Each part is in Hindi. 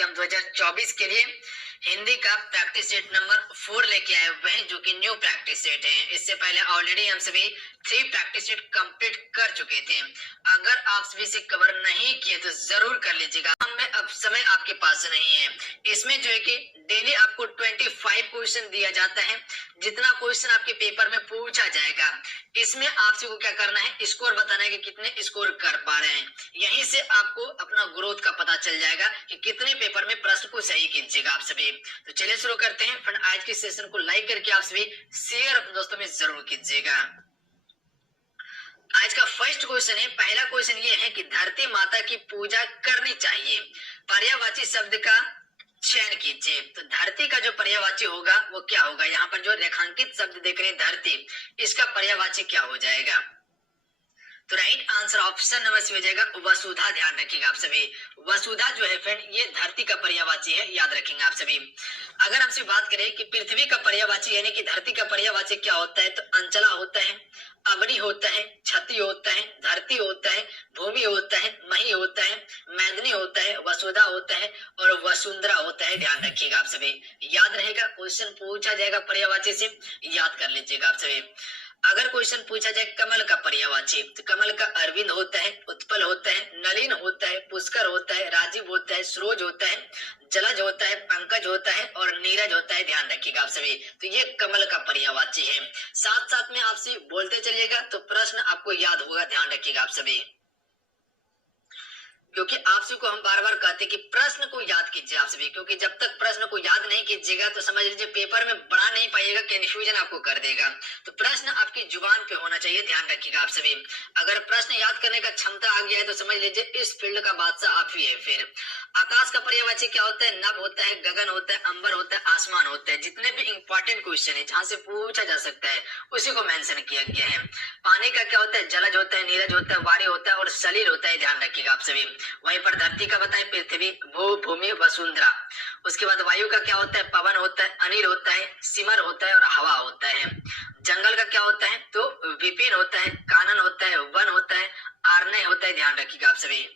एग्जाम 2024 के लिए हिंदी का प्रैक्टिस सेट नंबर 4 लेके आए हुए हैं, जो कि न्यू प्रैक्टिस सेट है। इससे पहले ऑलरेडी हम सभी 3 प्रैक्टिस सेट कंप्लीट कर चुके थे। अगर आप सभी से कवर नहीं किए तो जरूर कर लीजिएगा। अब समय आपके पास नहीं है। इसमें जो है कि डेली आपको 25 क्वेश्चन दिया जाता है। जितना क्वेश्चन आपके पेपर में पूछा जाएगा, इसमें आपसे को क्या करना है, स्कोर बताना है कि कितने स्कोर कर पा रहे हैं। यहीं से आपको अपना ग्रोथ का पता चल जाएगा कि कितने पेपर में प्रश्न को सही कीजिएगा आप सभी। तो चलिए शुरू करते हैं। फ्रेंड, आज के सेशन को लाइक करके आप सभी शेयर अपने दोस्तों में जरूर कीजिएगा। आज का फर्स्ट क्वेश्चन है। पहला क्वेश्चन ये है कि धरती माता की पूजा करनी चाहिए, पर्यायवाची शब्द का चयन कीजिए। तो धरती का जो पर्यायवाची होगा वो क्या होगा? यहाँ पर जो रेखांकित शब्द देख रहे हैं धरती, इसका पर्यायवाची क्या हो जाएगा? तो right answer option number C हो जाएगा वसुधा। ध्यान रखिएगा आप सभी, वसुधा जो है फ्रेंड ये धरती का पर्यायवाची है, याद रखेंगे आप सभी। अगर हमसे बात करें कि पृथ्वी का पर्यायवाची यानी कि धरती का पर्यायवाची क्या होता है, तो अंचला होता है, अग्नि होता है, क्षति होता है, धरती होता है, भूमि होता है, मही होता है, मैदिनी होता है, वसुधा होता है और वसुंधरा होता है। ध्यान रखिएगा आप सभी, याद रहेगा। क्वेश्चन पूछा जाएगा पर्यायवाची से, याद कर लीजिएगा आप सभी। अगर क्वेश्चन पूछा जाए कमल का पर्यायवाची, तो कमल का अरविंद होता है, उत्पल होता है, नलिन होता है, पुष्कर होता है, राजीव होता है, सरोज होता है, जलज होता है, पंकज होता है और नीरज होता है। ध्यान रखिएगा आप सभी। तो ये कमल का पर्यायवाची है। साथ साथ में आपसे बोलते चलिएगा तो प्रश्न आपको याद होगा। ध्यान रखिएगा आप सभी, क्योंकि आप सभी को हम बार बार कहते हैं कि प्रश्न को याद कीजिए आप सभी, क्योंकि जब तक प्रश्न को याद नहीं कीजिएगा तो समझ लीजिए पेपर में बढ़ा नहीं पाइएगा, कंफ्यूजन आपको कर देगा। तो प्रश्न आपकी जुबान पे होना चाहिए। ध्यान रखिएगा आप सभी। अगर प्रश्न याद करने का क्षमता आ गया है तो समझ लीजिए इस फील्ड का बादशाह आप ही है। फिर आकाश का पर्यायवाची क्या होता है? नभ होता है, गगन होता है, अंबर होता है, आसमान होता है। जितने भी इंपॉर्टेंट क्वेश्चन है जहां से पूछा जा सकता है उसी को मेंशन किया गया है। पानी का क्या होता है? जलज होता है, नीरज होता है, वारी होता है और सलील होता है। ध्यान रखिएगा आप सभी। वहीं पर धरती का बताएं पृथ्वी, भू, भूमि, वसुंधरा। उसके बाद वायु का क्या होता है? पवन होता है, अनिल होता है, सिमर होता है और हवा होता है। जंगल का क्या होता है? तो विपिन होता है, कानन होता है, वन होता है, आर्नय होता है। ध्यान रखिएगा आप सभी,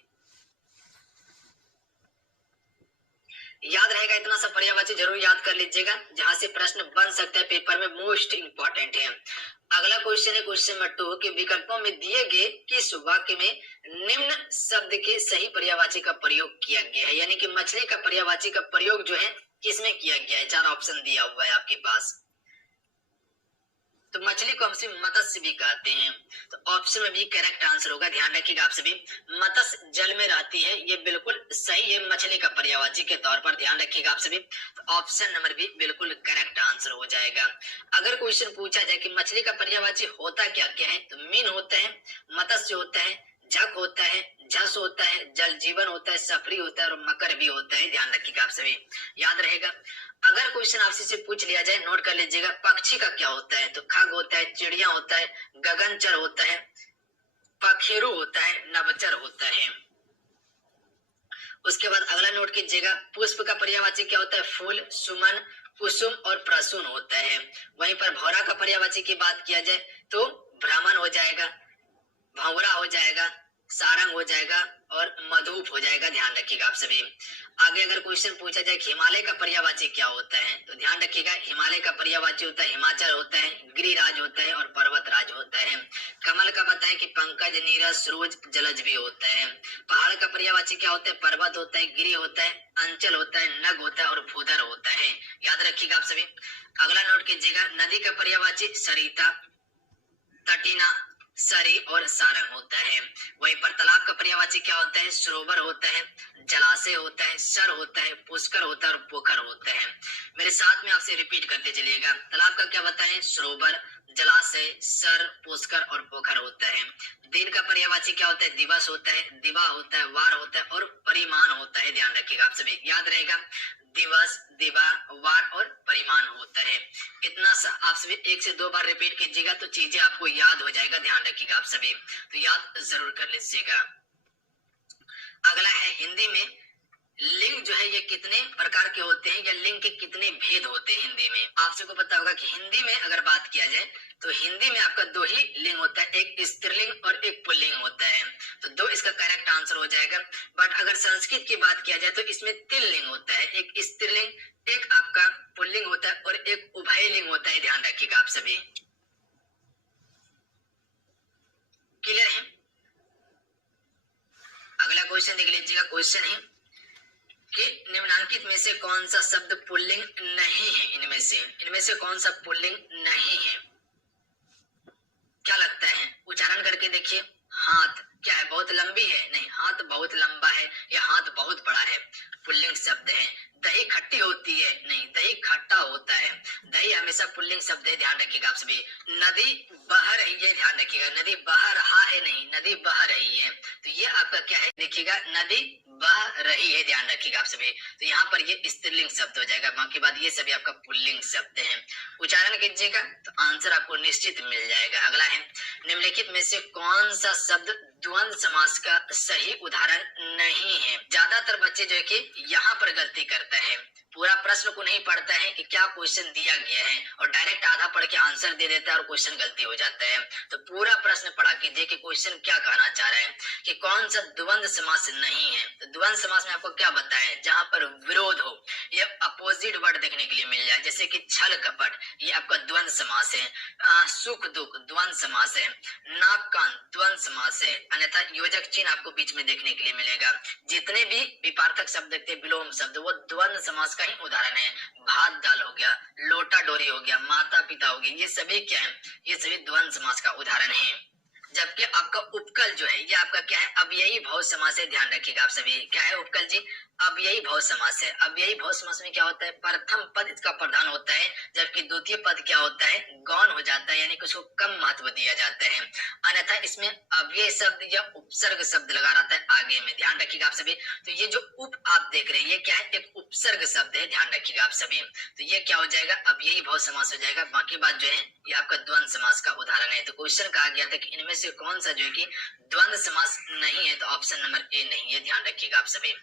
याद रहेगा। इतना सा पर्यायवाची जरूर याद कर लीजिएगा, जहां से प्रश्न बन सकता है पेपर में, मोस्ट इंपॉर्टेंट है। अगला क्वेश्चन है क्वेश्चन नंबर 2 कि विकल्पों में दिए गए किस वाक्य में निम्न शब्द के सही पर्यायवाची का प्रयोग किया गया है? यानी कि मछली का पर्यायवाची का प्रयोग जो है किसमें किया गया है? 4 ऑप्शन दिया हुआ है आपके पास। तो मछली को हमसे मत्स्य भी कहते हैं, तो ऑप्शन में भी करेक्ट आंसर होगा। ध्यान रखिएगा आप सभी, मत्स्य जल में रहती है, ये बिल्कुल सही है मछली का पर्यायवाची के तौर पर। ध्यान रखिएगा आप सभी, तो ऑप्शन नंबर भी बिल्कुल करेक्ट आंसर हो जाएगा। अगर क्वेश्चन पूछा जाए कि मछली का पर्यायवाची होता क्या क्या है, तो मीन होता है, मत्स्य होता है, झक होता है, झस होता है, जल जीवन होता है, सफरी होता है और मकर भी होता है। ध्यान रखिएगा आप सभी, याद रहेगा। अगर क्वेश्चन आपसे से पूछ लिया जाए, नोट कर लीजिएगा, पक्षी का क्या होता है? तो खग होता है, चिड़िया होता है, गगनचर होता है, पखेरु होता है, नभचर होता है। उसके बाद अगला नोट कीजिएगा, पुष्प का पर्यायवाची क्या होता है? फूल, सुमन, कुसुम और प्रसून होता है। वहीं पर भौरा का पर्यायवाची की बात किया जाए तो भ्रमण हो जाएगा, भंवरा हो जाएगा, सारंग हो जाएगा और मधुप हो जाएगा। ध्यान रखिएगा आप सभी। आगे अगर क्वेश्चन पूछा जाए कि हिमालय का पर्यायवाची क्या होता है, तो ध्यान रखिएगा, हिमालय का पर्यायवाची होता है हिमाचल होता है, गिरिराज होता है और पर्वतराज होता है। कमल का बताएं कि पंकज, नीरज, सरोज, जलज भी होता है। पहाड़ का पर्यायवाची क्या होता है? पर्वत होता है, गिरी होता है, अंचल होता है, नग होता है और भूधर होता है। याद रखिएगा आप सभी। अगला नोट कीजिएगा, नदी का पर्यायवाची सरिता, तटीना, सरी और सारंग होता है। वहीं पर तालाब का पर्यायवाची क्या होता है? सरोवर होता है, जलाशय होता है, सर होता है, पुष्कर होता है और पोखर होता है। मेरे साथ में आपसे रिपीट करते चलिएगा, तालाब का क्या बताएं? सरोवर, जलाशय, सर, पुष्कर और पोखर होता है। दिन का पर्यायवाची क्या होता है? दिवस होता है, दिवा होता है, वार होता है और परिमाण होता है। ध्यान रखिएगा आप सभी, याद रहेगा, दिवस, दिवा, वार और परिमाण होता है। इतना सा आप सभी 1 से 2 बार रिपीट कीजिएगा तो चीजें आपको याद हो जाएगा। ध्यान रखिएगा आप सभी, तो याद जरूर कर लीजिएगा। अगला है हिंदी में लिंग जो है ये कितने प्रकार के होते हैं या लिंग के कितने भेद होते हैं हिंदी में। आप सबको पता होगा कि हिंदी में अगर बात किया जाए तो हिंदी में आपका दो ही लिंग होता है, एक स्त्रीलिंग और एक पुल्लिंग होता है, तो दो इसका करेक्ट आंसर हो जाएगा। बट अगर संस्कृत की बात किया जाए तो इसमें तीन लिंग होता है, एक स्त्रीलिंग, एक आपका पुल्लिंग होता है और एक उभय लिंग होता है। ध्यान रखिएगा आप सभी। क्लियर है? अगला क्वेश्चन देख लीजिएगा। क्वेश्चन है कि निम्नलिखित में से कौन सा शब्द पुल्लिंग नहीं है? इनमें से कौन सा पुल्लिंग नहीं है? क्या लगता है? उच्चारण करके देखिए। हाथ क्या है? बहुत लंबी है? नहीं, हाथ बहुत लंबा है या हाथ बहुत बड़ा है, पुल्लिंग शब्द है। दही खट्टी होती है? नहीं, दही खट्टा होता है। दही हमेशा पुल्लिंग शब्द है, ध्यान रखिएगा आप सभी। नदी बह रही है, ध्यान रखिएगा, नदी बह रहा है नहीं, नदी बह रही है, तो ये आपका क्या है? देखिएगा, नदी बह रही है, ध्यान रखिएगा आप सभी। तो यहाँ पर ये स्त्रीलिंग शब्द हो जाएगा, बाकी बात ये सभी आपका पुल्लिंग शब्द है। उच्चारण कीजिएगा तो आंसर आपको निश्चित मिल जाएगा। अगला है, निम्नलिखित में से कौन सा शब्द द्वंद्व समास का सही उदाहरण नहीं है? ज्यादातर बच्चे जो है कि यहाँ पर गलती करता है, पूरा प्रश्न को नहीं पढ़ता है कि क्या क्वेश्चन दिया गया है और डायरेक्ट आधा पढ़ के आंसर दे देता है और क्वेश्चन गलती हो जाता है। तो पूरा प्रश्न पढ़ा कीजिए कि क्वेश्चन क्या कहना चाह रहा है, कि कौन सा द्वंद्व समास नहीं है। तो द्वंद्व समास में आपको क्या बताएं? जहां पर विरोध हो या अपोजिट वर्ड देखने के लिए मिल जाए, जैसे कि छल कपट, ये आपका द्वंद्व समास है। सुख दुख द्वंद्व समास है। नाक कान द्वंद्व समास है, अन्यथा योजक चिन्ह आपको बीच में देखने के लिए मिलेगा। जितने भी विपार्थक शब्द देखते हैं, विलोम शब्द, वो द्वंद्व समास का ही उदाहरण है। भात दाल हो गया, लोटा डोरी हो गया, माता पिता हो गया, ये सभी क्या है? ये सभी द्वंद्व समास का उदाहरण है। जबकि आपका उपकल जो है ये आपका क्या है? अव्ययी भाव समास है, ध्यान रखिएगा आप सभी। क्या है उपकल जी? अव्ययी भाव समास है। अव्ययी भाव समास में क्या होता है? प्रथम पद इसका प्रधान होता है, जबकि द्वितीय पद क्या होता है? गौण हो जाता है, यानी कि उसको कम महत्व दिया जाता है। अन्यथा इसमें अव्यय शब्द या उपसर्ग शब्द लगा रहता है आगे में, ध्यान रखिएगा आप सभी। तो ये जो उप आप देख रहे हैं ये क्या है? एक उपसर्ग शब्द है, ध्यान रखिएगा आप सभी। तो ये क्या हो जाएगा? अव्ययी भाव समास हो जाएगा। बाकी बात जो है ये आपका द्वंद्व समास का उदाहरण है। तो क्वेश्चन कहा गया था कि इनमें से कौन सा जो है कि द्वंद्व समास नहीं है, तो ऑप्शन नंबर ए नहीं है, ध्यान रखिएगा आप सभी।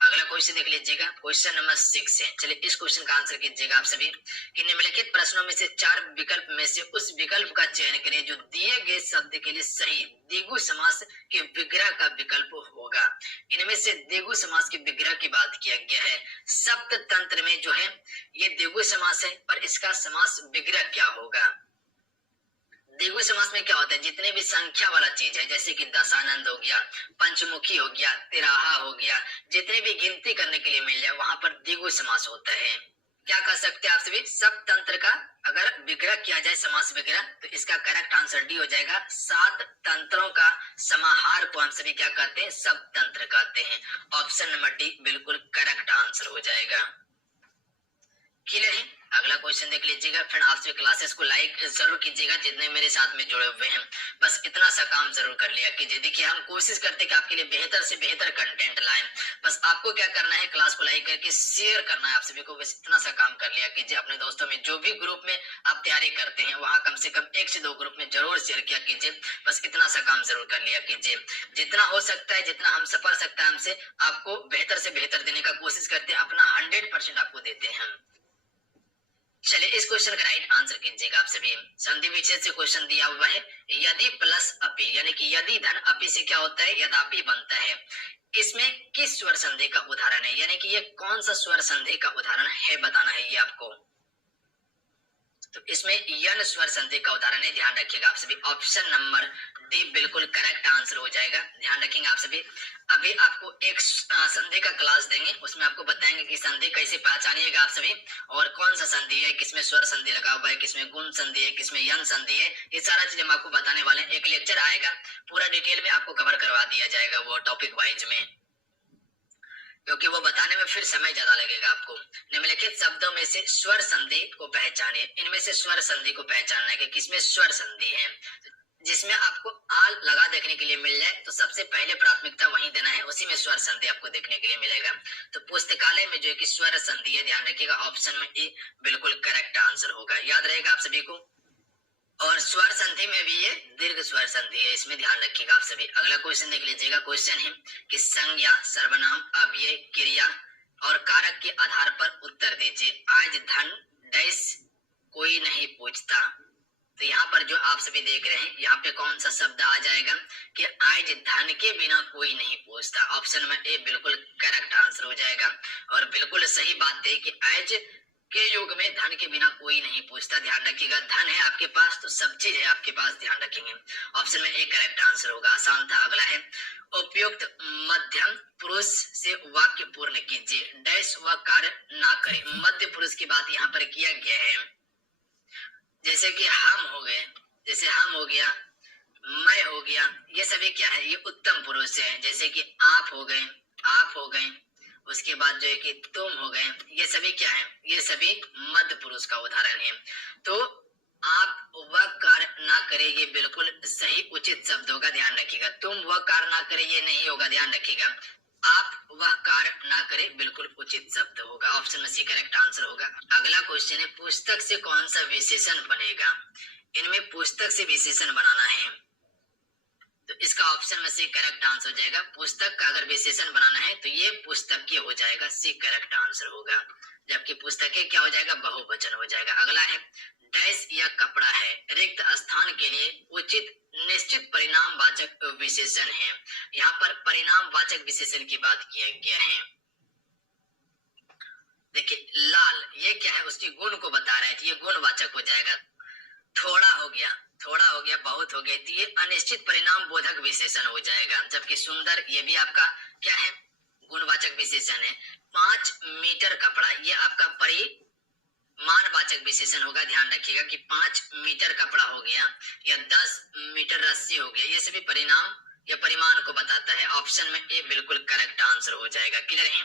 अगला क्वेश्चन देख लीजिएगा, क्वेश्चन नंबर 6 है। चलिए इस क्वेश्चन का आंसर कीजिएगा आप सभी कि निम्नलिखित प्रश्नों में से 4 विकल्प में से उस विकल्प का चयन करें जो दिए गए शब्द के लिए सही द्विगु समास के विग्रह का विकल्प होगा। इनमें से द्विगु समास के विग्रह की बात किया गया है। सप्त तंत्र में जो है ये द्विगु समास है, पर इसका समास विग्रह क्या होगा? द्विगु समास में क्या होता है? जितने भी संख्या वाला चीज है, जैसे कि दशानंद हो गया, पंचमुखी हो गया, तिराहा हो गया, जितने भी गिनती करने के लिए मिल जाए वहां पर द्विगु समास होता है। क्या कह सकते हैं आप सभी? सब तंत्र का अगर विग्रह किया जाए, समास विग्रह, तो इसका करेक्ट आंसर डी हो जाएगा। 7 तंत्रों का समाहार को हम सभी क्या कहते हैं? सब तंत्र कहते हैं। ऑप्शन नंबर डी बिल्कुल करेक्ट आंसर हो जाएगा। क्लियर है? अगला क्वेश्चन देख लीजिएगा। फिर आप सभी क्लासेस को लाइक जरूर कीजिएगा जितने मेरे साथ में जुड़े हुए हैं। बस इतना सा काम जरूर कर लिया कीजिए। देखिए हम कोशिश करते हैं कि आपके लिए बेहतर से बेहतर कंटेंट लाएं। बस आपको क्या करना है? क्लास को लाइक करके शेयर करना है आप सभी को। बस इतना सा काम कर लिया कीजिए। अपने दोस्तों में जो भी ग्रुप में आप तैयारी करते हैं वहां कम से कम 1 से 2 ग्रुप में जरूर शेयर किया कीजिए। बस इतना सा काम जरूर कर लिया कीजिए। जितना हो सकता है, जितना हमसे पढ़ सकता है, हमसे आपको बेहतर से बेहतर देने का कोशिश करते हैं। अपना 100% आपको देते हैं हम। चलिए इस क्वेश्चन का राइट आंसर कीजिएगा आप सभी। संधि विच्छेद से क्वेश्चन दिया हुआ है। यदि प्लस अपि, यानी कि यदि धन अपि से क्या होता है? यदापि बनता है। इसमें किस स्वर संधि का उदाहरण है? यानी कि ये कौन सा स्वर संधि का उदाहरण है, बताना है ये आपको। तो इसमें यन स्वर संधि का उदाहरण है, ध्यान रखिएगा आप सभी। ऑप्शन नंबर डी बिल्कुल करेक्ट आंसर हो जाएगा। ध्यान रखेंगे आप सभी। अभी आपको एक संधि का क्लास देंगे, उसमें आपको बताएंगे कि संधि कैसे पहचानिएगा आप सभी, और कौन सा संधि है, किसमें स्वर संधि लगा हुआ है, किसमें गुण संधि है, किसमें यन संधि है। ये सारा चीज हम आपको बताने वाले हैं। एक लेक्चर आएगा, पूरा डिटेल में आपको कवर करवा दिया जाएगा, वो टॉपिक वाइज में, क्योंकि वो बताने में फिर समय ज्यादा लगेगा आपको। निम्नलिखित शब्दों में से स्वर संधि को पहचानिए। इनमें से स्वर संधि को पहचानना है कि किसमें स्वर संधि है। जिसमें आपको आल लगा देखने के लिए मिल जाए तो सबसे पहले प्राथमिकता वहीं देना है, उसी में स्वर संधि आपको देखने के लिए मिलेगा। तो पुस्तकालय में जो है कि स्वर संधि है, ध्यान रखिएगा। ऑप्शन में ए बिल्कुल करेक्ट आंसर होगा। याद रहेगा आप सभी को। और स्वर संधि में भी ये दीर्घ स्वर संधि है, इसमें ध्यान रखिएगा आप सभी। अगला क्वेश्चन देख लीजिएगा। क्वेश्चन है कि संज्ञा, सर्वनाम, अव्यय, क्रिया और कारक के आधार पर उत्तर दीजिए। आज धन डैश कोई नहीं पूछता। तो यहाँ पर जो आप सभी देख रहे हैं, यहाँ पे कौन सा शब्द आ जाएगा कि आज धन के बिना कोई नहीं पूछता। ऑप्शन में ए बिल्कुल करेक्ट आंसर हो जाएगा और बिल्कुल सही बात है कि आज के युग में धन के बिना कोई नहीं पूछता। ध्यान रखिएगा, धन है आपके पास तो सब चीज है आपके पास, ध्यान रखेंगे। ऑप्शन में ए करेक्ट आंसर होगा, आसान था। अगला है उपयुक्त मध्यम पुरुष से वाक्य पूर्ण कीजिए। डैश व कार्य ना करे। मध्य पुरुष की बात यहाँ पर किया गया है, जैसे कि हम हो गए, जैसे हम हो गया, मैं हो गया, ये सभी क्या है, ये उत्तम पुरुष है। जैसे कि आप हो गए, आप हो गए, उसके बाद जो है कि तुम हो गए, ये सभी क्या है, ये सभी मध्य पुरुष का उदाहरण है। तो आप वह कार्य ना करे, ये बिल्कुल सही उचित शब्द होगा, ध्यान रखिएगा। तुम वह कार्य ना करे, ये नहीं होगा, ध्यान रखिएगा। आप वह कार्य ना करे बिल्कुल उचित शब्द होगा। ऑप्शन में सी करेक्ट आंसर होगा। अगला क्वेश्चन है पुस्तक से कौन सा विशेषण बनेगा। इनमें पुस्तक से विशेषण बनाना है, तो इसका ऑप्शन में सी करेक्ट आंसर हो जाएगा। पुस्तक का अगर विशेषण बनाना है तो ये पुस्तकीय हो जाएगा, सी करेक्ट आंसर होगा। जबकि पुस्तकें क्या हो जाएगा, बहुवचन हो जाएगा। अगला है डैश या कपड़ा है रिक्त स्थान के लिए उचित निश्चित परिणाम वाचक विशेषण है। यहाँ पर परिणाम वाचक विशेषण की बात किया गया है। देखिए लाल, ये क्या है, उसकी गुण को बता रहे हैं, तो ये गुणवाचक हो जाएगा। थोड़ा हो गया, थोड़ा हो गया, बहुत हो गया, तो ये अनिश्चित परिणाम बोधक विशेषण हो जाएगा। जबकि सुंदर, ये भी आपका क्या है, गुणवाचक विशेषण है। 5 मीटर कपड़ा, ये आपका परिमाणवाचक विशेषण होगा। ध्यान रखिएगा कि 5 मीटर कपड़ा हो गया या 10 मीटर रस्सी हो गया, ये सभी परिणाम या परिमाण को बताता है। ऑप्शन में ए बिल्कुल करेक्ट आंसर हो जाएगा। क्लियर है।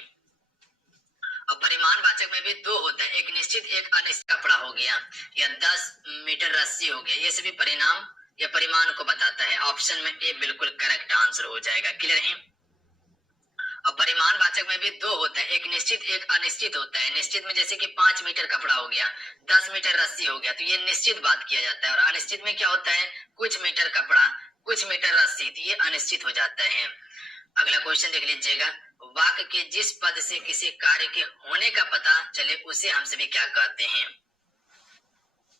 और परिमाण वाचक में भी दो होता है, एक निश्चित एक अनिश्चित कपड़ा हो गया या 10 मीटर रस्सी हो गया, ये सभी परिणाम या परिमाण को बताता है। ऑप्शन में ए बिल्कुल करेक्ट आंसर हो जाएगा। क्लियर है। और परिमाण वाचक में भी दो होता है, एक निश्चित एक अनिश्चित होता है। निश्चित में जैसे कि 5 मीटर कपड़ा हो गया, 10 मीटर रस्सी हो गया, तो ये निश्चित बात किया जाता है। और अनिश्चित में क्या होता है, कुछ मीटर कपड़ा, कुछ मीटर रस्सी, तो ये अनिश्चित हो जाता है। अगला क्वेश्चन देख लीजिएगा। वाक्य के जिस पद से किसी कार्य के होने का पता चले उसे हम सभी क्या कहते हैं,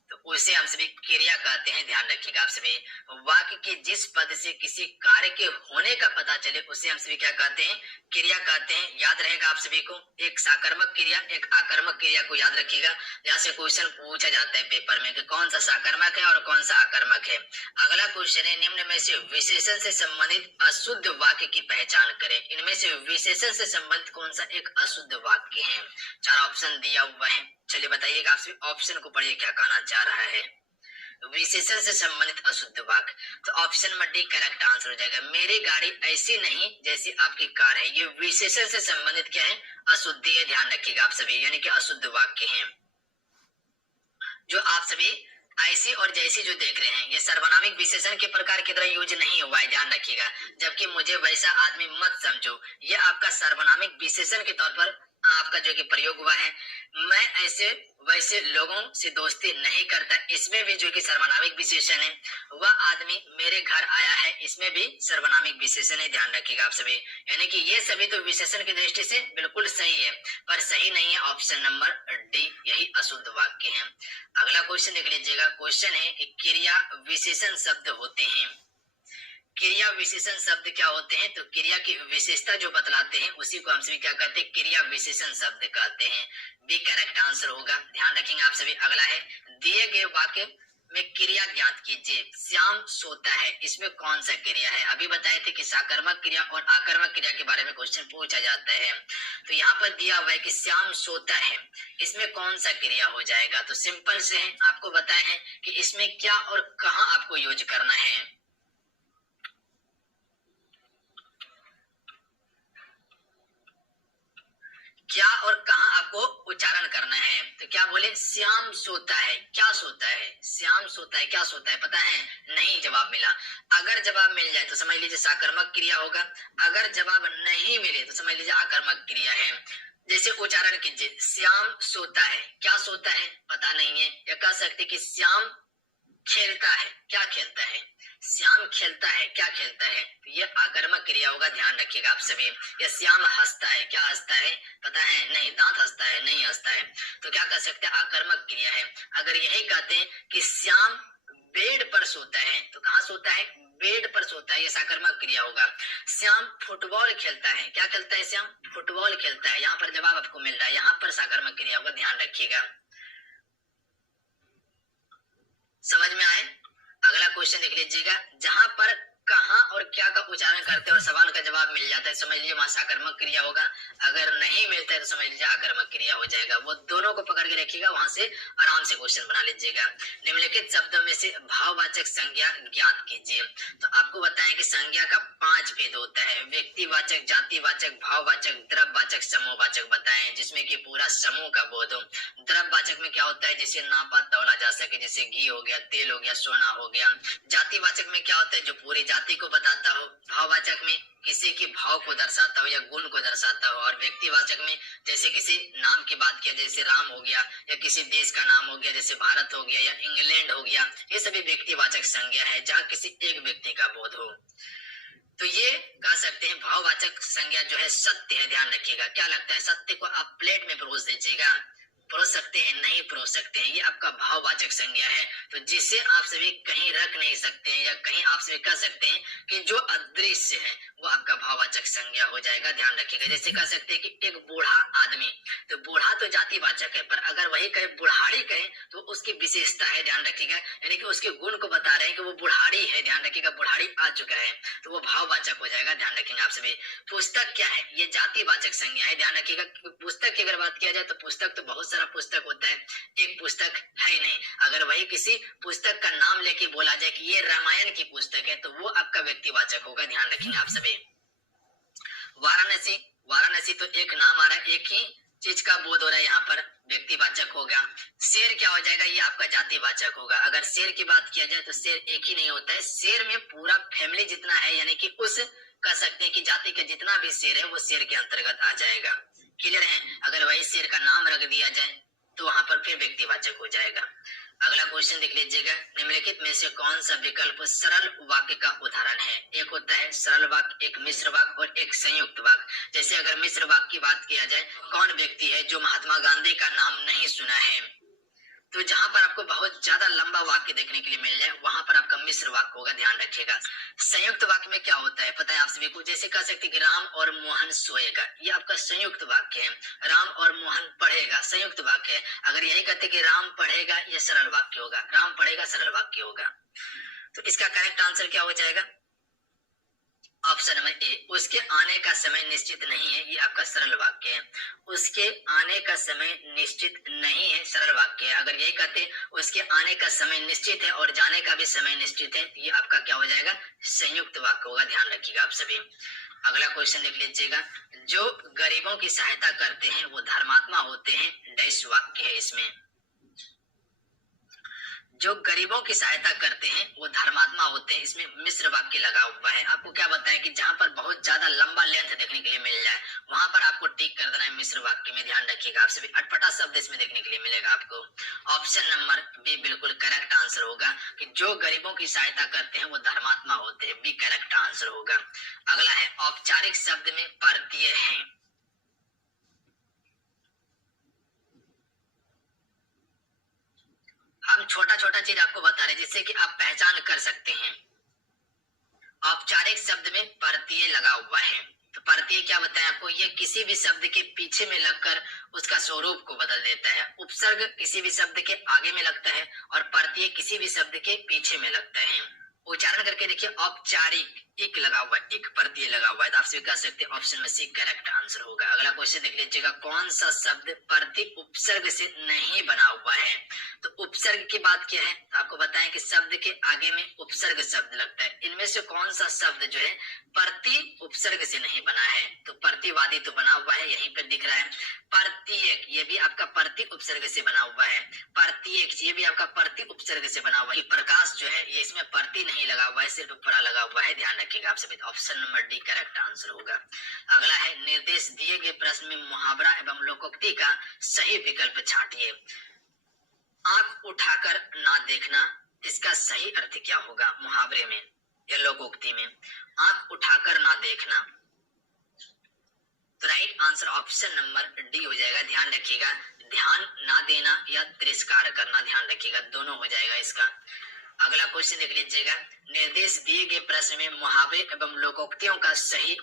तो उसे हम सभी क्रिया कहते हैं। ध्यान रखिएगा आप सभी, वाक्य के जिस पद से किसी कार्य के होने का पता चले उसे हम सभी क्या कहते हैं, क्रिया कहते हैं। याद रहेगा आप सभी को, एक साकर्मक क्रिया, एक आकर्मक क्रिया को याद रखिएगा। यहाँ से क्वेश्चन पूछा जाता है पेपर में कि कौन सा साकर्मक है और कौन सा आकर्मक है। अगला क्वेश्चन है निम्न में से विशेषण से संबंधित अशुद्ध वाक्य की पहचान करें। इनमें से विशेषण से संबंधित कौन सा एक अशुद्ध वाक्य है। 4 ऑप्शन दिया हुआ है, चलिए बताइएगा आप सभी, ऑप्शन को पढ़िए क्या कहना चाह रहा है। विशेषण से संबंधित अशुद्ध वाक्य, तो ऑप्शन में डी करेक्ट आंसर हो जाएगा। मेरी गाड़ी ऐसी नहीं जैसी आपकी कार है, ये विशेषण से संबंधित क्या है, अशुद्धि है। ध्यान रखिएगा आप सभी, यानी कि अशुद्ध वाक्य है। जो आप सभी ऐसी और जैसी जो देख रहे हैं, ये सर्वनामिक विशेषण के प्रकार की तरह यूज नहीं हुआ है, ध्यान रखिएगा। जबकि मुझे वैसा आदमी मत समझो, ये आपका सर्वनामिक विशेषण के तौर पर आपका जो कि प्रयोग हुआ है। मैं ऐसे वैसे लोगों से दोस्ती नहीं करता, इसमें भी जो कि सर्वनामिक विशेषण है। वह आदमी मेरे घर आया है, इसमें भी सर्वनामिक विशेषण है। ध्यान रखिएगा आप सभी, यानी कि ये सभी तो विशेषण की दृष्टि से बिल्कुल सही है, पर सही नहीं है ऑप्शन नंबर डी, यही अशुद्ध वाक्य है। अगला क्वेश्चन देख लीजिएगा। क्वेश्चन है कि क्रिया विशेषण शब्द होते हैं। क्रिया विशेषण शब्द क्या होते हैं, तो क्रिया की विशेषता जो बतलाते हैं उसी को हम सभी क्या कहते हैं, क्रिया विशेषण शब्द कहते हैं। बी करेक्ट आंसर होगा, ध्यान रखेंगे आप सभी। अगला है दिए गए वाक्य में क्रिया ज्ञात कीजिए। श्याम सोता है, इसमें कौन सा क्रिया है। अभी बताए थे कि साकर्मक क्रिया और आकर्मक क्रिया के बारे में क्वेश्चन पूछा जाता है। तो यहाँ पर दिया हुआ है कि श्याम सोता है, इसमें कौन सा क्रिया हो जाएगा। तो सिंपल से है, आपको बताए हैं कि इसमें क्या और कहाँ आपको यूज करना है। क्या और कहाँ आपको उच्चारण करना है। तो क्या बोले, श्याम सोता है, क्या सोता है, श्याम सोता है, क्या सोता है, पता है नहीं, जवाब मिला। अगर जवाब मिल जाए तो समझ लीजिए साकर्मक क्रिया होगा, अगर जवाब नहीं मिले तो समझ लीजिए आकर्मक क्रिया है। जैसे उच्चारण कीजिए, श्याम सोता है, क्या सोता है, पता नहीं है, या कह सकते कि श्याम खेलता है, क्या खेलता है? श्याम खेलता है, क्या खेलता है? तो ये आकर्मक क्रिया होगा, ध्यान रखिएगा आप सभी। या श्याम हंसता है, क्या हंसता है? पता है? नहीं। दांत हंसता है, नहीं हंसता है। तो क्या कर सकते हैं? आकर्मक क्रिया है। अगर यही कहते हैं कि श्याम बेड पर सोता है, तो कहाँ सोता है? बेड पर सोता है, ये साकर्मक क्रिया होगा। श्याम फुटबॉल खेलता है, क्या खेलता है? श्याम फुटबॉल खेलता है। यहाँ पर जवाब आपको मिल रहा है, यहाँ पर साकर्मक क्रिया होगा, ध्यान रखिएगा। समझ में आए? अगला क्वेश्चन देख लीजिएगा, जहां पर कहां और क्या का उच्चारण करते हैं और सवाल का जवाब मिल जाता है, समझ लीजिए वहां साकर्मक क्रिया होगा। अगर नहीं मिलता है तो समझ लीजिए आकर्मक क्रिया हो जाएगा। वो दोनों को पकड़ के रखिएगा, वहां से आराम से क्वेश्चन बना लीजिएगा। निम्नलिखित शब्दों में से भाववाचक संज्ञा ज्ञात कीजिए। तो आपको बताएं कि संज्ञा का 5 भेद होता है। व्यक्तिवाचक, जातिवाचक, भाववाचक, द्रव्यवाचक, समूहवाचक बताएं, जिसमें कि पूरा समूह का बोध हो। द्रव्यवाचक में क्या होता है? जिसे नापा तौला जा सके, जैसे घी हो गया, तेल हो गया, सोना हो गया। जातिवाचक में क्या होता है? जो पूरी जाति को बताता हो। भाववाचक में किसी के भाव को दर्शाता हो या गुण को दर्शाता हो। और व्यक्तिवाचक में जैसे किसी नाम की बात किया, जैसे राम हो गया, या किसी देश का नाम हो गया, जैसे भारत हो गया या इंग्लैंड हो गया। ये सभी व्यक्तिवाचक संज्ञा है, जहाँ किसी एक व्यक्ति का बोध हो। तो ये कह सकते हैं भाववाचक संज्ञा जो है सत्य है, ध्यान रखिएगा। क्या लगता है? सत्य को आप प्लेट में परोस दीजिएगा। परोस सकते हैं? नहीं परोस सकते हैं। ये आपका भाववाचक संज्ञा है, तो जिसे आप सभी कहीं रख नहीं सकते हैं या कहीं आप सभी कह सकते हैं कि जो अदृश्य है, वो आपका भाववाचक संज्ञा हो जाएगा, ध्यान रखिएगा। जैसे कह सकते हैं कि एक बूढ़ा आदमी, तो बूढ़ा तो जातिवाचक है, पर अगर वही कहे बुढ़ाड़ी कहे तो उसकी विशेषता है, ध्यान रखिएगा। यानी कि उसके गुण को बता रहे हैं कि वो बुढ़ाड़ी है, ध्यान रखिएगा। बुढ़ाड़ी आ चुका है तो वो भाववाचक हो जाएगा, ध्यान रखेंगे आप सभी। पुस्तक क्या है? ये जातिवाचक संज्ञा है, ध्यान रखिएगा। पुस्तक की अगर बात किया जाए तो पुस्तक तो बहुत सारा पुस्तक होता है, एक पुस्तक है ही नहीं। अगर वही किसी पुस्तक का नाम लेके बोला जाए कि ये रामायण की पुस्तक है, तो वो आपका व्यक्तिवाचक होगा, ध्यान रखेंगे आप सभी। वाराणसी, वाराणसी तो एक नाम आ रहा है, एक ही चीज का बोध हो रहा है, यहाँ पर व्यक्तिवाचक होगा। शेर क्या हो जाएगा? ये आपका जातिवाचक होगा। अगर शेर की बात किया जाए तो शेर एक ही नहीं होता है, शेर में पूरा फैमिली जितना है, यानी कि उस कह सकते हैं कि जाति का जितना भी शेर है वो शेर के अंतर्गत आ जाएगा। क्लियर है? अगर वही शेर का नाम रख दिया जाए तो वहां पर फिर व्यक्तिवाचक हो जाएगा। अगला क्वेश्चन देख लीजिएगा, निम्नलिखित में से कौन सा विकल्प सरल वाक्य का उदाहरण है? एक होता है सरल वाक्य, एक मिश्र वाक्य और एक संयुक्त वाक्य। जैसे अगर मिश्र वाक्य की बात किया जाए, कौन व्यक्ति है जो महात्मा गांधी का नाम नहीं सुना है? तो जहां पर आपको बहुत ज्यादा लंबा वाक्य देखने के लिए मिल जाए, वहां पर आपका मिश्र वाक्य होगा, ध्यान रखिएगा। संयुक्त वाक्य में क्या होता है पता है आप सभी को? जैसे कह सकते कि राम और मोहन सोएगा, ये आपका संयुक्त वाक्य है। राम और मोहन पढ़ेगा, संयुक्त वाक्य है। अगर यही कहते कि राम पढ़ेगा, ये सरल वाक्य होगा। राम पढ़ेगा सरल वाक्य होगा। तो इसका करेक्ट आंसर क्या हो जाएगा? ऑप्शन नंबर ए, उसके आने का समय निश्चित नहीं है, ये आपका सरल वाक्य है। उसके आने का समय निश्चित नहीं है, सरल वाक्य है। अगर यही कहते उसके आने का समय निश्चित है और जाने का भी समय निश्चित है, ये आपका क्या हो जाएगा? संयुक्त वाक्य होगा, ध्यान रखिएगा आप सभी। अगला क्वेश्चन देख लीजिएगा, जो गरीबों की सहायता करते हैं वो धर्मात्मा होते हैं, डैश वाक्य है इसमें। जो गरीबों की सहायता करते हैं वो धर्मात्मा होते हैं, इसमें मिश्र वाक्य लगा हुआ है। आपको क्या बताएं कि जहां पर बहुत ज्यादा लंबा लेंथ देखने के लिए मिल जाए, वहां पर आपको टिक कर देना है मिश्र वाक्य में, ध्यान रखिएगा आप सभी। अटपटा शब्द इसमें देखने के लिए मिलेगा आपको। ऑप्शन नंबर बी बिल्कुल करेक्ट आंसर होगा कि जो गरीबों की सहायता करते हैं वो धर्मात्मा होते हैं, बी करेक्ट आंसर होगा। अगला है औपचारिक शब्द में परतीय है। हम छोटा छोटा चीज आपको बता रहे हैं जिससे कि आप पहचान कर सकते हैं। औपचारिक शब्द में परतीय लगा हुआ है, तो परतीय क्या बताएं आपको? ये किसी भी शब्द के पीछे में लगकर उसका स्वरूप को बदल देता है। उपसर्ग किसी भी शब्द के आगे में लगता है और परतीय किसी भी शब्द के पीछे में लगता है। उच्चारण करके देखिए, औपचारिक इक लगा हुआ है, इक प्रत्यय लगा हुआ है, तो आप कह सकते हैं ऑप्शन में सी करेक्ट आंसर होगा। अगला क्वेश्चन देख लीजिएगा, कौन सा शब्द प्रति उपसर्ग से नहीं बना हुआ है? तो उपसर्ग की बात क्या है? तो आपको बताएं कि शब्द के आगे में उपसर्ग शब्द लगता है। इनमें से कौन सा शब्द जो है प्रति उपसर्ग से नहीं बना है? तो प्रतिवादी तो बना हुआ है, यहीं पर दिख रहा है। प्रत्येक, ये भी आपका प्रति उपसर्ग से बना हुआ है। प्रत्येक, ये भी आपका प्रति उपसर्ग से बना हुआ है। प्रकाश जो है ये इसमें प्रति नहीं लगा हुआ है, सिर्फ परा लगा हुआ है, ध्यान रखिएगा आप सभी। Option number D correct answer होगा। अगला है, निर्देश दिए गए प्रश्न में मुहावरा एवं लोकोक्ति का सही विकल्प छांटिए। आंख उठाकर ना देखना, इसका सही अर्थ क्या होगा मुहावरे में या लोकोक्ति में? आंख उठाकर ना देखना। तो right answer option number D हो जाएगा। ध्यान रखिएगा, ध्यान ना देना या तिरस्कार करना, ध्यान रखिएगा, दोनों हो जाएगा इसका। अगला क्वेश्चन देख लीजिएगा। निर्देश दिए गए प्रश्न में मुहावरे एवं लोकोक्तियों का सही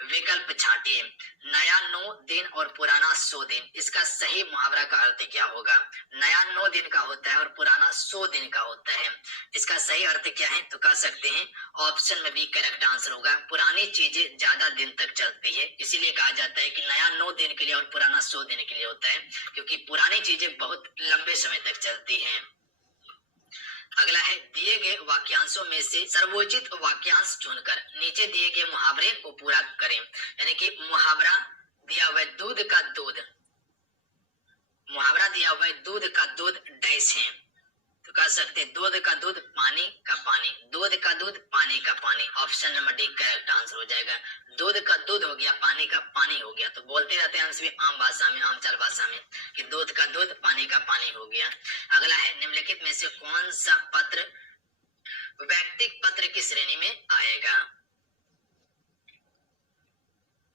विकल्प छांटिए। नया 9 दिन और पुराना 100 दिन, इसका सही मुहावरा का अर्थ क्या होगा? नया 9 दिन का होता है और पुराना 100 दिन का होता है। इसका सही अर्थ क्या है? तो कह सकते हैं ऑप्शन में बी करेक्ट आंसर होगा। पुरानी चीजें ज्यादा दिन तक चलती है, इसीलिए कहा जाता है कि नया 9 दिन के लिए और पुराना 100 दिन के लिए होता है, क्योंकि पुरानी चीजें बहुत लंबे समय तक चलती हैं। अगला है, दिए गए वाक्यांशों में से सर्वोचित वाक्यांश चुनकर नीचे दिए गए मुहावरे को पूरा करें। यानी कि मुहावरा दिया हुआ दूध का दूध, मुहावरा दिया हुआ दूध का दूध डैश है, तो कह सकते हैं दूध का दूध पानी का पानी, दूध का दूध पानी का पानी। Option number D correct answer हो जाएगा। दूध का दूध हो गया, पानी का पानी हो गया, तो बोलते रहते हैं हम सभी आम भाषा में, आम चाल भाषा में कि दूध का दूध पानी का पानी हो गया। अगला है, निम्नलिखित में से कौन सा पत्र व्यक्तिक पत्र की श्रेणी में आएगा?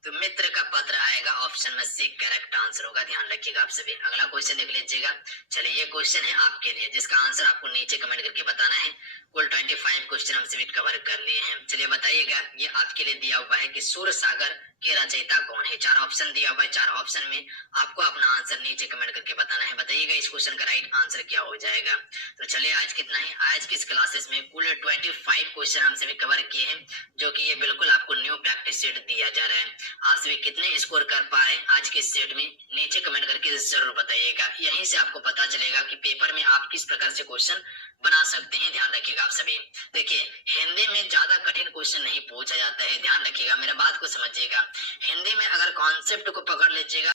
तो मित्र का पत्र आएगा, ऑप्शन में सी करेक्ट आंसर होगा। ध्यान रखिएगा आप सभी। अगला क्वेश्चन देख लीजिएगा। चलिए ये क्वेश्चन है आपके लिए, जिसका आंसर आपको नीचे कमेंट करके बताना है। कुल 25 क्वेश्चन हम सभी कवर कर लिए हैं। चलिए बताइएगा, ये आपके लिए दिया हुआ है कि सूर सागर के रचयिता कौन है? 4 ऑप्शन दिया हुआ है, 4 ऑप्शन में आपको अपना आंसर नीचे कमेंट करके बताना है। बताइएगा इस क्वेश्चन का राइट आंसर क्या हो जाएगा। तो चलिए आज कितना है, आज की इस क्लासेस में कुल 25 क्वेश्चन हम सभी कवर किए हैं, जो कि ये बिल्कुल आपको न्यू प्रैक्टिस सेट दिया जा रहा है। आप सभी कितने स्कोर कर पाए आज के सेट में नीचे कमेंट करके जरूर बताइएगा। यहीं से आपको पता चलेगा कि पेपर में आप किस प्रकार से क्वेश्चन बना सकते हैं। ध्यान रखिएगा आप सभी। देखिए, हिंदी में ज्यादा कठिन क्वेश्चन नहीं पूछा जाता है, ध्यान रखिएगा, मेरा बात को समझिएगा। हिंदी में अगर कॉन्सेप्ट को पकड़ लीजिएगा